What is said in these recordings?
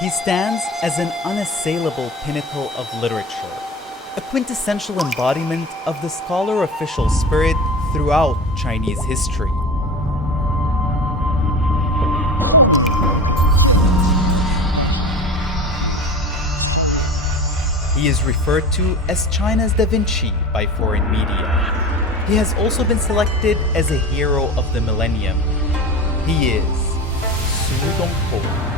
He stands as an unassailable pinnacle of literature, a quintessential embodiment of the scholar-official spirit throughout Chinese history. He is referred to as China's Da Vinci by foreign media. He has also been selected as a hero of the millennium. He is Su Dongpo.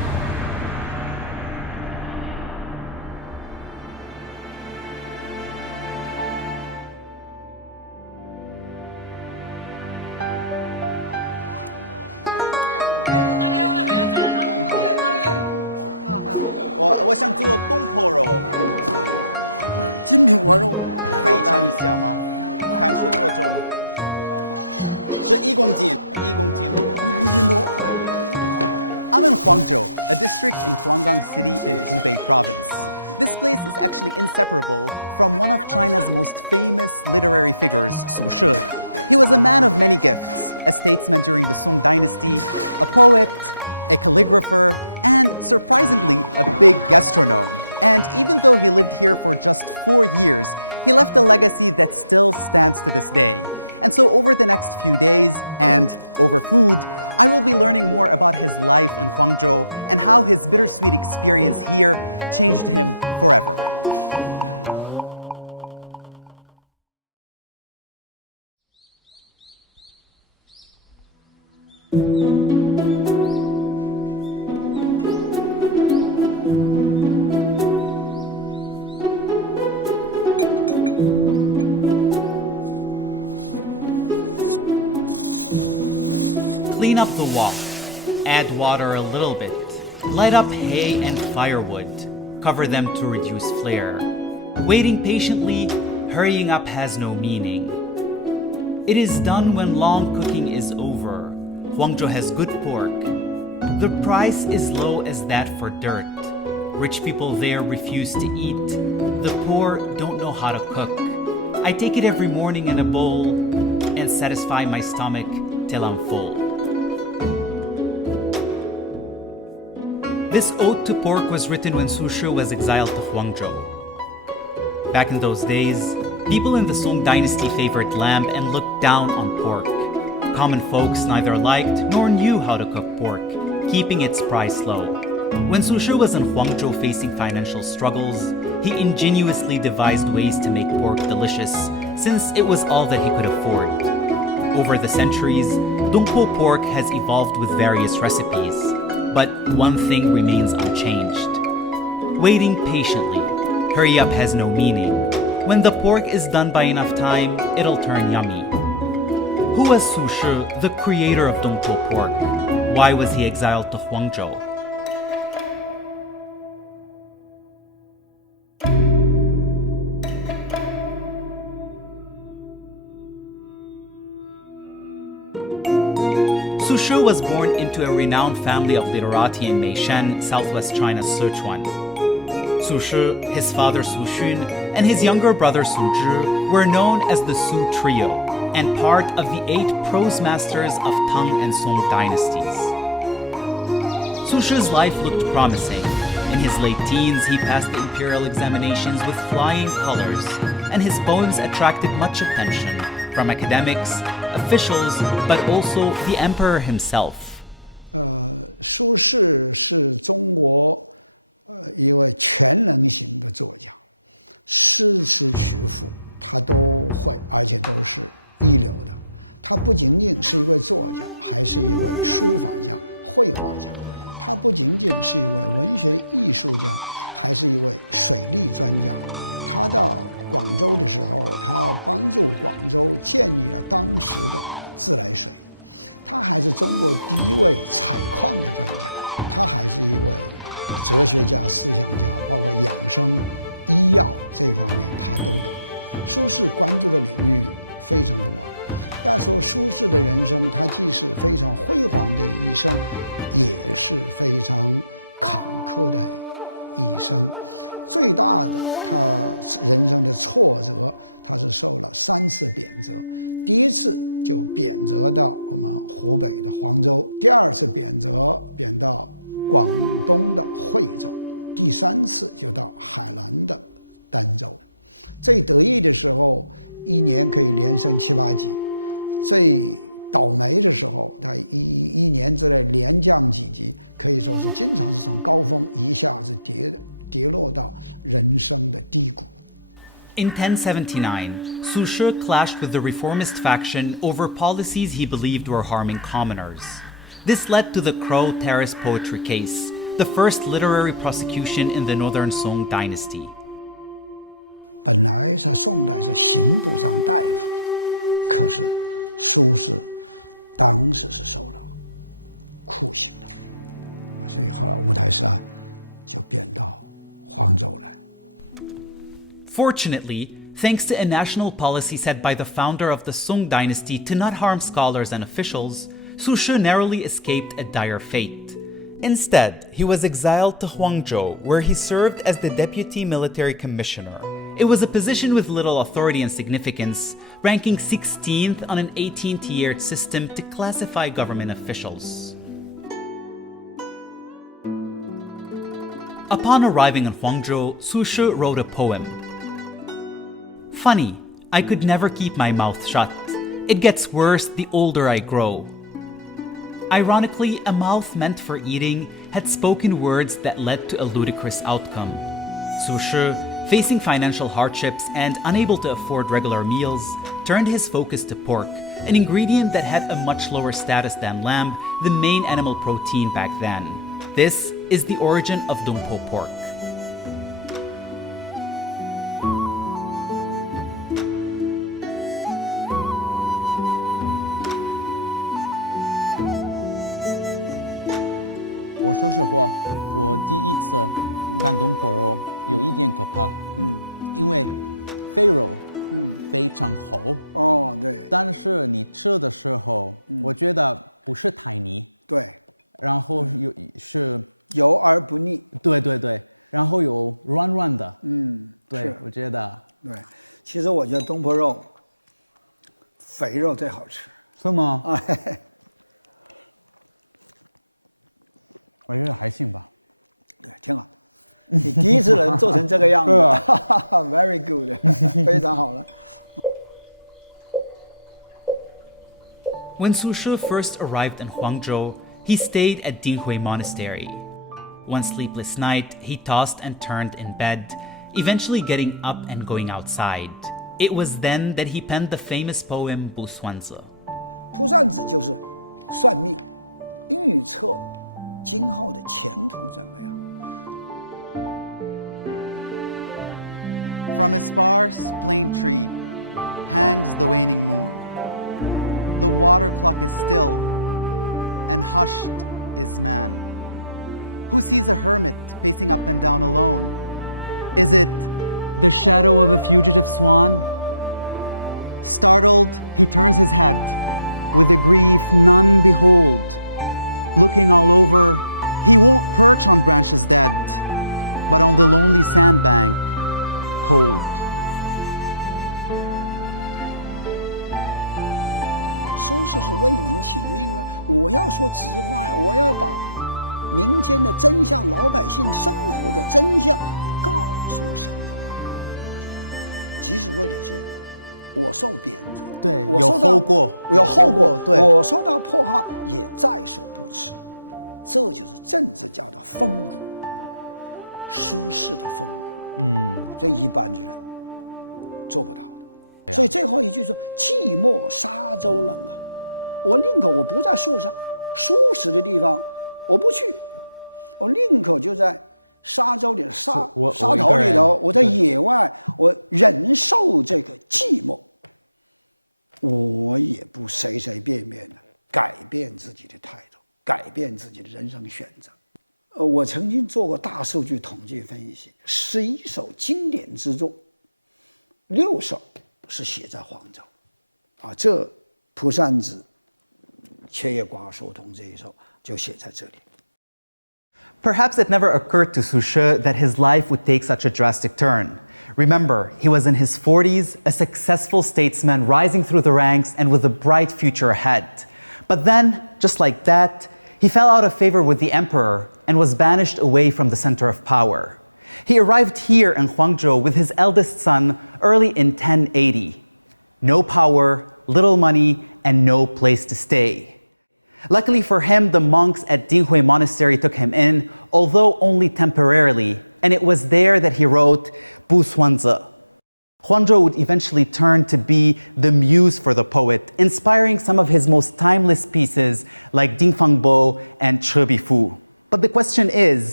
Clean up the wok, add water a little bit, light up hay and firewood, cover them to reduce flare. Waiting patiently, hurrying up has no meaning. It is done when long cooking is over. Huangzhou has good pork. The price is low as that for dirt. Rich people there refuse to eat. The poor don't know how to cook. I take it every morning in a bowl and satisfy my stomach till I'm full. This ode to pork was written when Su Shi was exiled to Huangzhou. Back in those days, people in the Song dynasty favored lamb and looked down on pork. Common folks neither liked nor knew how to cook pork, keeping its price low. When Su Shi was in Huangzhou facing financial struggles, he ingeniously devised ways to make pork delicious, since it was all that he could afford. Over the centuries, Dongpo pork has evolved with various recipes, but one thing remains unchanged. Waiting patiently. Hurry up has no meaning. When the pork is done by enough time, it'll turn yummy. Who was Su Shi, the creator of Dongpo pork? Why was he exiled to Huangzhou? Su Shi was born into a renowned family of literati in Meishan, southwest China's Sichuan. Su Shi, his father Su Xun, and his younger brother Su Zhi were known as the Su Trio, and part of the 8 prose masters of Tang and Song dynasties. Su Shi's life looked promising. In his late teens, he passed the imperial examinations with flying colors, and his poems attracted much attention from academics, officials, but also the emperor himself. In 1079, Su Shi clashed with the reformist faction over policies he believed were harming commoners. This led to the Crow Terrace poetry case, the first literary prosecution in the Northern Song dynasty. Fortunately, thanks to a national policy set by the founder of the Song dynasty to not harm scholars and officials, Su Shi narrowly escaped a dire fate. Instead, he was exiled to Huangzhou, where he served as the deputy military commissioner. It was a position with little authority and significance, ranking 16th on an 18-tiered system to classify government officials. Upon arriving in Huangzhou, Su Shi wrote a poem. Funny, I could never keep my mouth shut. It gets worse the older I grow. Ironically, a mouth meant for eating had spoken words that led to a ludicrous outcome. Su Shi, facing financial hardships and unable to afford regular meals, turned his focus to pork, an ingredient that had a much lower status than lamb, the main animal protein back then. This is the origin of Dongpo pork. When Su Shi first arrived in Huangzhou, he stayed at Dinghui Monastery. One sleepless night, he tossed and turned in bed, eventually getting up and going outside. It was then that he penned the famous poem Bu Suanzi.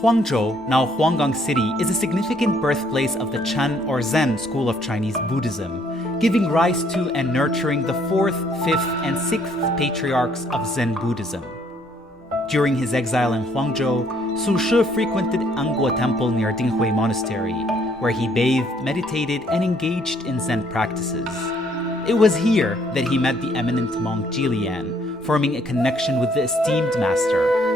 Huangzhou, now Huanggang City, is a significant birthplace of the Chan or Zen school of Chinese Buddhism, giving rise to and nurturing the 4th, 5th, and 6th patriarchs of Zen Buddhism. During his exile in Huangzhou, Su Shi frequented Angguo Temple near Dinghui Monastery, where he bathed, meditated, and engaged in Zen practices. It was here that he met the eminent monk Jilian, forming a connection with the esteemed master.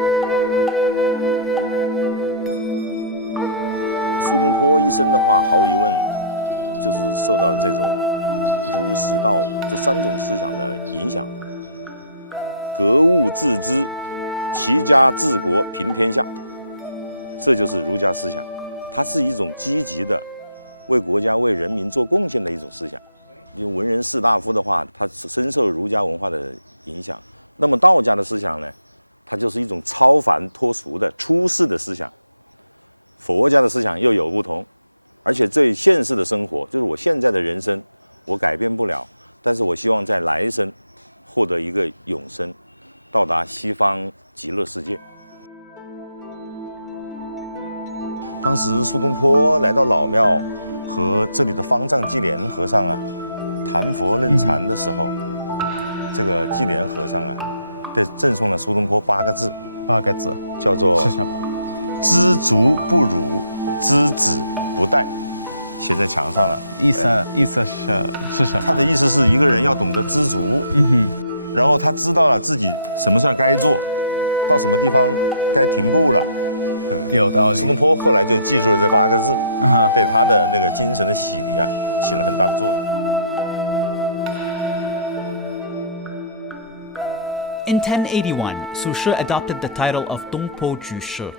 In 1081, Su Shi adopted the title of Dongpo Jushi.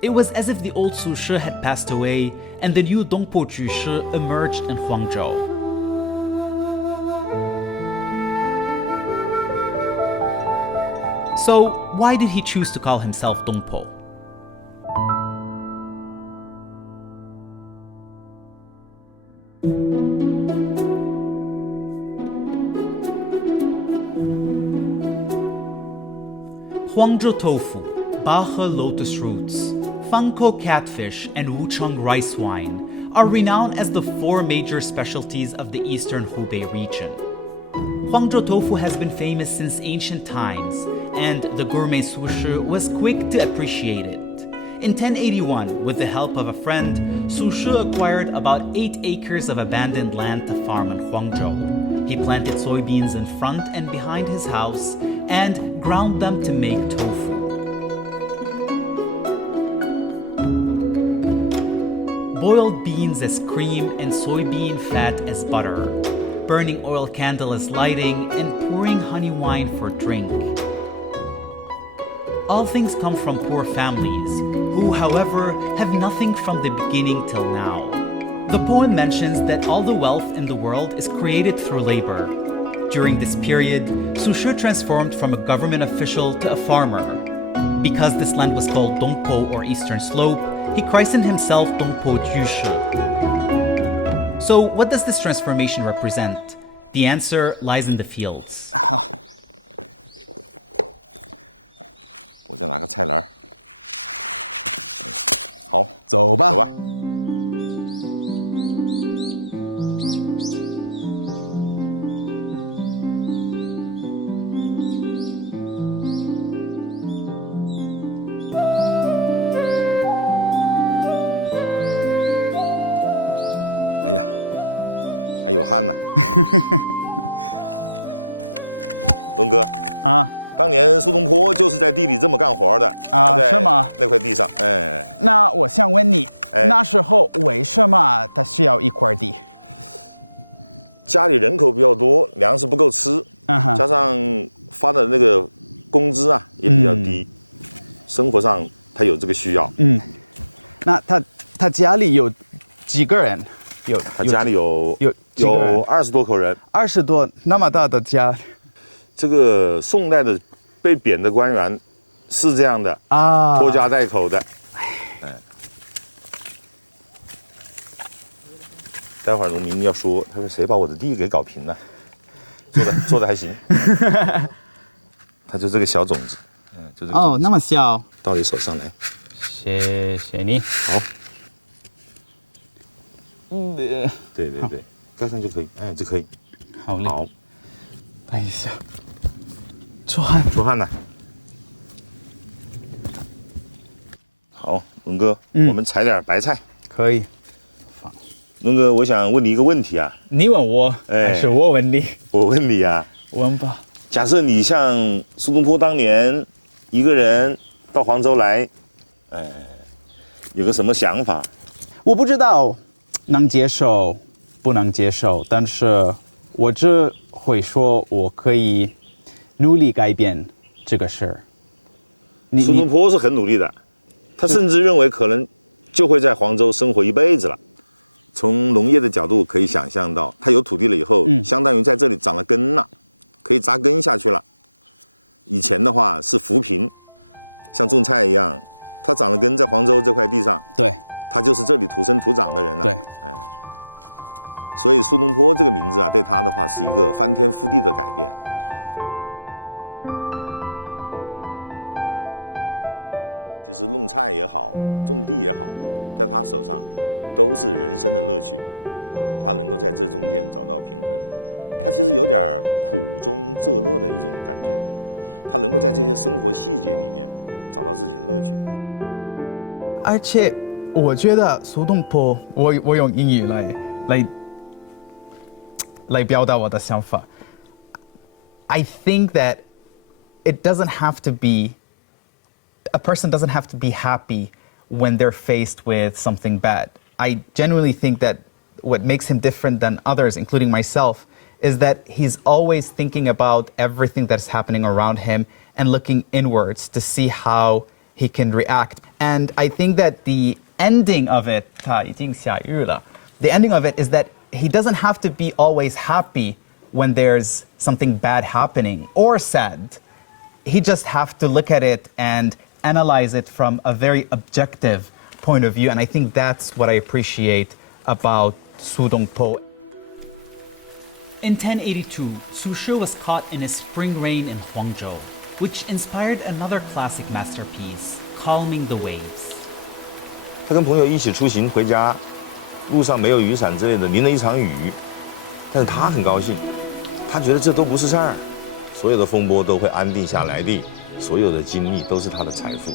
It was as if the old Su Shi had passed away and the new Dongpo Jushi emerged in Huangzhou. So, why did he choose to call himself Dongpo? Huangzhou tofu, Bahe lotus roots, Fangkou catfish, and Wuchang rice wine are renowned as the 4 major specialties of the eastern Hubei region. Huangzhou tofu has been famous since ancient times, and the gourmet Su Shi was quick to appreciate it. In 1081, with the help of a friend, Su Shi acquired about 8 acres of abandoned land to farm in Huangzhou. He planted soybeans in front and behind his house and ground them to make tofu. Boiled beans as cream and soybean fat as butter, burning oil candle as lighting, and pouring honey wine for drink. All things come from poor families, who, however, have nothing from the beginning till now. The poem mentions that all the wealth in the world is created through labor. During this period, Su Shi transformed from a government official to a farmer. Because this land was called Dongpo or Eastern Slope, he christened himself Dongpo Jushi. So what does this transformation represent? The answer lies in the fields. 而且我觉得苏东坡，我用英语来表达我的想法。I think that it doesn't have to be a person doesn't have to be happy when they're faced with something bad. I genuinely think that what makes him different than others, including myself, is that he's always thinking about everything that's happening around him and looking inwards to see how he can react. And I think that the ending of it, 它已经下雨了. The ending of it is that he doesn't have to be always happy when there's something bad happening or sad. He just have to look at it and analyze it from a very objective point of view. And I think that's what I appreciate about Su Dongpo. In 1082, Su Shi was caught in a spring rain in Huangzhou, which inspired another classic masterpiece, Calming the Waves. 他跟朋友一起出行回家，路上没有雨伞之类的，淋了一场雨，但是他很高兴，他觉得这都不是事儿，所有的风波都会安定下来的，所有的经历都是他的财富。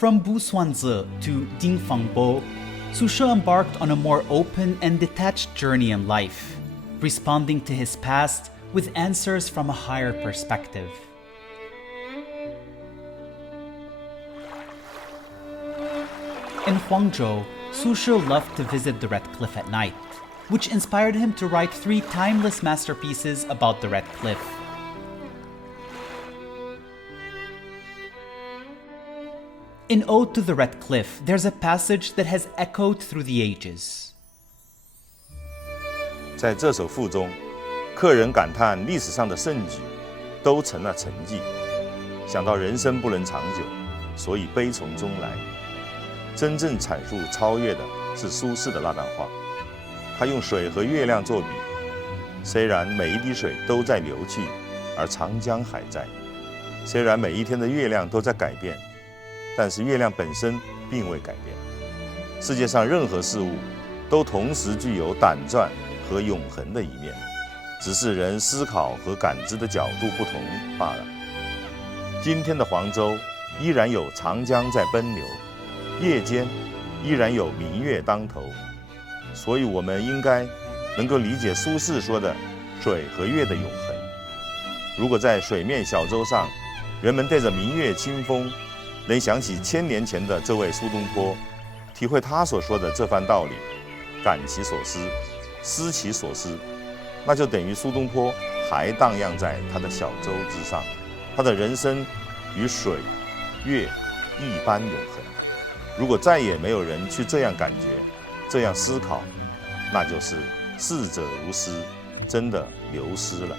From Busuanzi to Dingfangbo, Su Shi embarked on a more open and detached journey in life, responding to his past with answers from a higher perspective. In Huangzhou, Su Shi loved to visit the Red Cliff at night, which inspired him to write 3 timeless masterpieces about the Red Cliff. In Ode to the Red Cliff, there's a passage that has echoed through the ages. 在这首赋中，客人感叹历史上的盛举都成了沉寂，想到人生不能长久，所以悲从中来。真正阐述超越的是苏轼的那段话，他用水和月亮作比，虽然每一滴水都在流去，而长江还在；虽然每一天的月亮都在改变，但是月亮本身并未改变。世界上任何事物都同时具有短暂和永恒的一面，只是人思考和感知的角度不同罢了。今天的黄州依然有长江在奔流，夜间依然有明月当头，所以我们应该能够理解苏轼说的水和月的永恒。如果在水面小舟上，人们对着明月清风，能想起1000年前的这位苏东坡，体会他所说的这番道理，感其所思，思其所思，那就等于苏东坡还荡漾在他的小舟之上，他的人生与水、月一般永恒。如果再也没有人去这样感觉，这样思考，那就是逝者如斯，真的流失了。